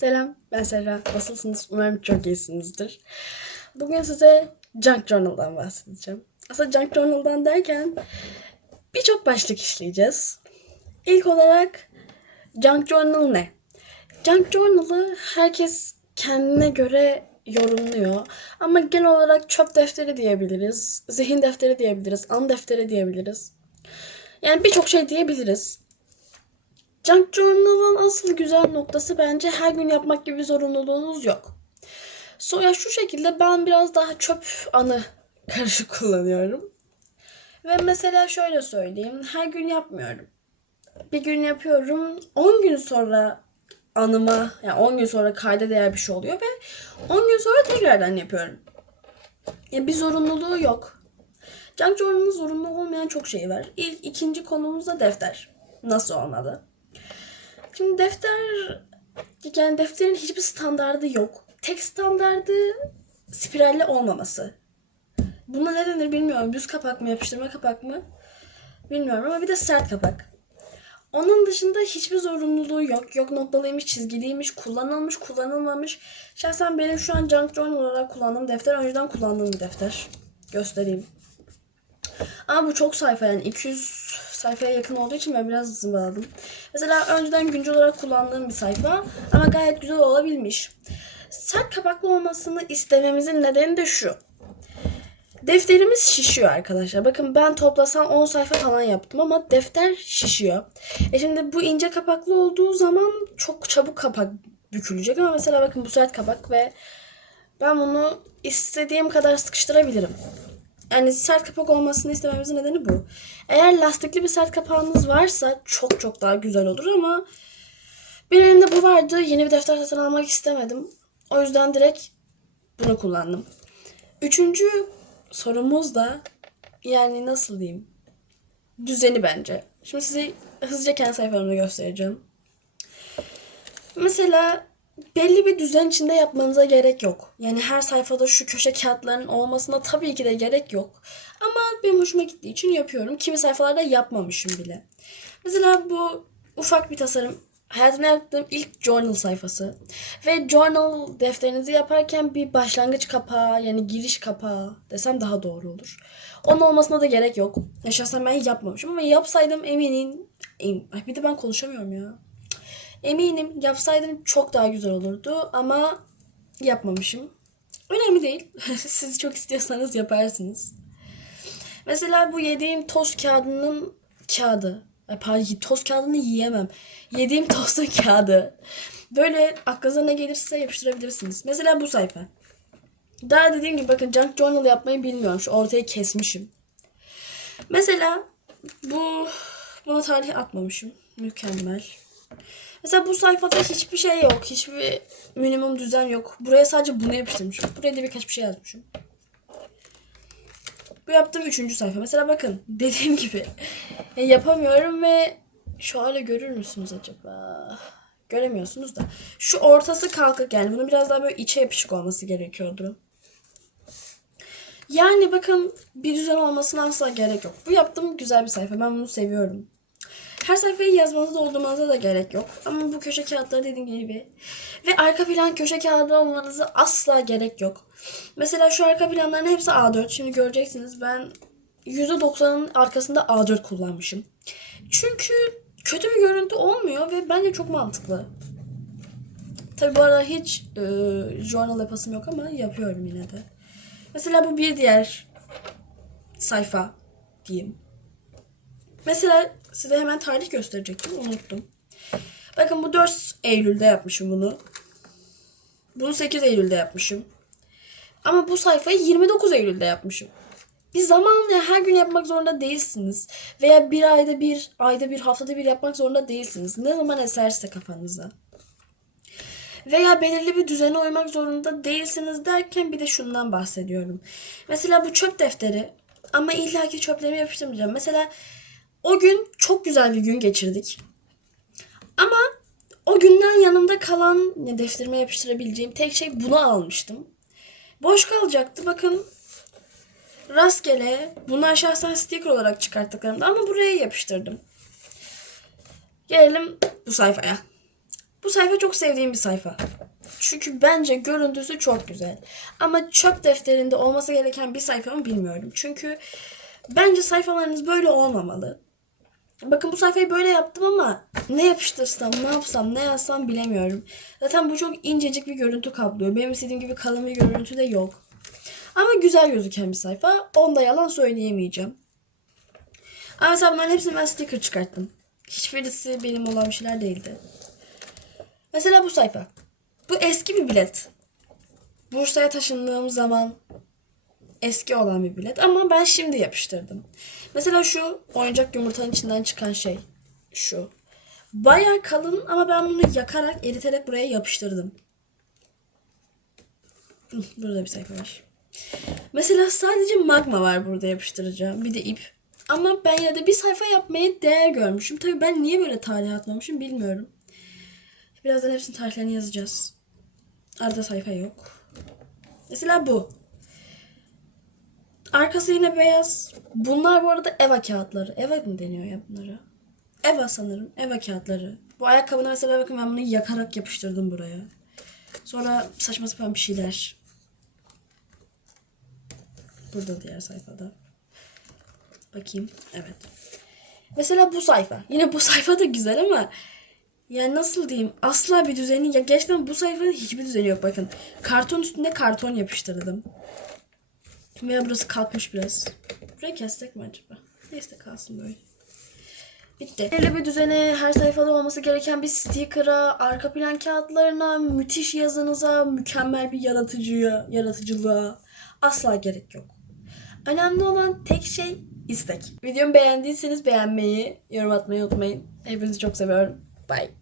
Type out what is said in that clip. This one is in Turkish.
Selam, ben Serra. Nasılsınız? Umarım çok iyisinizdir. Bugün size Junk Journal'dan bahsedeceğim. Aslında Junk Journal'dan derken birçok başlık işleyeceğiz. İlk olarak Junk Journal ne? Junk Journal'ı herkes kendine göre yorumluyor. Ama genel olarak çöp defteri diyebiliriz, zihin defteri diyebiliriz, an defteri diyebiliriz. Yani birçok şey diyebiliriz. Junk Journal'ın asıl güzel noktası bence her gün yapmak gibi zorunluluğunuz yok. Sonra şu şekilde ben biraz daha çöp anı karışık kullanıyorum. Ve mesela şöyle söyleyeyim. Her gün yapmıyorum. Bir gün yapıyorum. 10 gün sonra anıma, yani 10 gün sonra kayda değer bir şey oluyor ve 10 gün sonra tekrardan yapıyorum. Yani bir zorunluluğu yok. Junk Journal'ın zorunlu olmayan çok şey var. İlk, ikinci konumuz da defter. Nasıl olmalı? Şimdi defter yani defterin hiçbir standardı yok. Tek standardı spiralli olmaması. Buna ne denir bilmiyorum. Düz kapak mı yapıştırma kapak mı? Bilmiyorum ama bir de sert kapak. Onun dışında hiçbir zorunluluğu yok. Yok noktalıymış, çizgiliymiş, kullanılmış, kullanılmamış. Şahsen benim şu an Junk Journal olarak kullandığım defter önceden kullandığım bir defter. Göstereyim. Ama bu çok sayfa yani 200 sayfaya yakın olduğu için ben biraz zımbaladım. Mesela önceden güncel olarak kullandığım bir sayfa ama gayet güzel olabilmiş. Sert kapaklı olmasını istememizin nedeni de şu. Defterimiz şişiyor arkadaşlar. Bakın ben toplasam 10 sayfa falan yaptım ama defter şişiyor. E şimdi bu ince kapaklı olduğu zaman çok çabuk kapak bükülecek ama mesela bakın bu sert kapak ve ben bunu istediğim kadar sıkıştırabilirim. Yani sert kapak olmasını istememizin nedeni bu. Eğer lastikli bir sert kapağınız varsa çok çok daha güzel olur ama benim elimde bu vardı. Yeni bir defter satın almak istemedim. O yüzden direkt bunu kullandım. Üçüncü sorumuz da yani nasıl diyeyim? Düzeni bence. Şimdi size hızlıca kendi sayfalarımı göstereceğim. Mesela belli bir düzen içinde yapmanıza gerek yok. Yani her sayfada şu köşe kağıtların olmasına tabii ki de gerek yok. Ama benim hoşuma gittiği için yapıyorum. Kimi sayfalarda yapmamışım bile. Mesela bu ufak bir tasarım. Hayatımda yaptığım ilk journal sayfası. Ve journal defterinizi yaparken bir başlangıç kapağı yani giriş kapağı desem daha doğru olur. Onun olmasına da gerek yok. Ya şahsen ben yapmamışım ama yapsaydım eminim. Em, Ay bir de ben konuşamıyorum ya. Eminim yapsaydım çok daha güzel olurdu ama yapmamışım. Önemli değil. Siz çok istiyorsanız yaparsınız. Mesela bu yediğim tost kağıdının kağıdı. Pardon tost kağıdını yiyemem. Yediğim tostun kağıdı. Böyle aklınıza ne gelirse yapıştırabilirsiniz. Mesela bu sayfa. Daha dediğim gibi bakın junk journal yapmayı bilmiyorum. Şu ortayı kesmişim. Mesela bu buna tarih atmamışım. Mükemmel. Mesela bu sayfada hiçbir şey yok. Hiçbir minimum düzen yok. Buraya sadece bunu yapıştırmışım. Buraya da birkaç bir şey yazmışım. Bu yaptığım üçüncü sayfa. Mesela bakın dediğim gibi e, yapamıyorum ve şöyle görür müsünüz acaba? Göremiyorsunuz da. Şu ortası kalkık yani. Bunun biraz daha böyle içe yapışık olması gerekiyordu. Yani bakın bir düzen olmasına asla gerek yok. Bu yaptığım güzel bir sayfa. Ben bunu seviyorum. Her sayfayı yazmanıza doldurmanıza da gerek yok. Ama bu köşe kağıtları dediğim gibi. Ve arka plan köşe kağıdı olmanıza asla gerek yok. Mesela şu arka planların hepsi A4. Şimdi göreceksiniz ben %90'ın arkasında A4 kullanmışım. Çünkü kötü bir görüntü olmuyor ve bence çok mantıklı. Tabi bu arada hiç e, journal yapasım yok ama yapıyorum yine de. Mesela bu bir diğer sayfa diyeyim. Mesela size hemen tarih gösterecektim. Unuttum. Bakın bu 4 Eylül'de yapmışım bunu. Bunu 8 Eylül'de yapmışım. Ama bu sayfayı 29 Eylül'de yapmışım. Bir zaman ya her gün yapmak zorunda değilsiniz. Veya bir ayda bir, ayda bir, haftada bir yapmak zorunda değilsiniz. Ne zaman eserse kafanıza. Veya belirli bir düzene uymak zorunda değilsiniz derken bir de şundan bahsediyorum. Mesela bu çöp defteri ama illaki çöplerimi yapıştırmayacağım. Mesela o gün çok güzel bir gün geçirdik. Ama o günden yanımda kalan ne defterime yapıştırabileceğim tek şey bunu almıştım. Boş kalacaktı. Bakın rastgele bunlar şahsen sticker olarak çıkarttıklarımda ama buraya yapıştırdım. Gelelim bu sayfaya. Bu sayfa çok sevdiğim bir sayfa. Çünkü bence görüntüsü çok güzel. Ama çöp defterinde olması gereken bir sayfa mı bilmiyorum. Çünkü bence sayfalarınız böyle olmamalı. Bakın bu sayfayı böyle yaptım ama ne yapıştırsam, ne yapsam, ne yazsam bilemiyorum. Zaten bu çok incecik bir görüntü kaplıyor. Benim istediğim gibi kalın bir görüntü de yok. Ama güzel gözüken bir sayfa. Onda yalan söyleyemeyeceğim. Ama mesela bunların hepsini ben sticker çıkarttım. Hiçbirisi benim olan bir şeyler değildi. Mesela bu sayfa. Bu eski bir bilet. Bursa'ya taşındığım zaman eski olan bir bilet ama ben şimdi yapıştırdım. Mesela şu oyuncak yumurtanın içinden çıkan şey. Şu. Baya kalın ama ben bunu yakarak, eriterek buraya yapıştırdım. Burada bir sayfa var. Mesela sadece magma var burada yapıştıracağım. Bir de ip. Ama ben yine de bir sayfa yapmaya değer görmüşüm. Tabii ben niye böyle tarih atmamışım bilmiyorum. Birazdan hepsinin tarihlerini yazacağız. Arada sayfa yok. Mesela bu. Arkası yine beyaz. Bunlar bu arada Eva kağıtları. Eva mı deniyor ya bunlara? Eva sanırım. Eva kağıtları. Bu ayakkabını mesela bakın ben bunu yakarak yapıştırdım buraya. Sonra saçma sapan bir şeyler. Burada diğer sayfada. Bakayım. Evet. Mesela bu sayfa. Yine bu sayfa da güzel ama yani nasıl diyeyim asla bir düzeni ya gerçekten bu sayfanın hiçbir düzeni yok bakın. Karton üstünde karton yapıştırdım. Veya burası kalkmış biraz. Burayı kessek mi acaba? Neyse kalsın böyle. Bitti. Belli bir düzene, her sayfada olması gereken bir sticker'a, arka plan kağıtlarına, müthiş yazınıza, mükemmel bir yaratıcıya, yaratıcılığa asla gerek yok. Önemli olan tek şey istek. Videomu beğendiyseniz beğenmeyi, yorum atmayı unutmayın. Hepinizi çok seviyorum. Bye.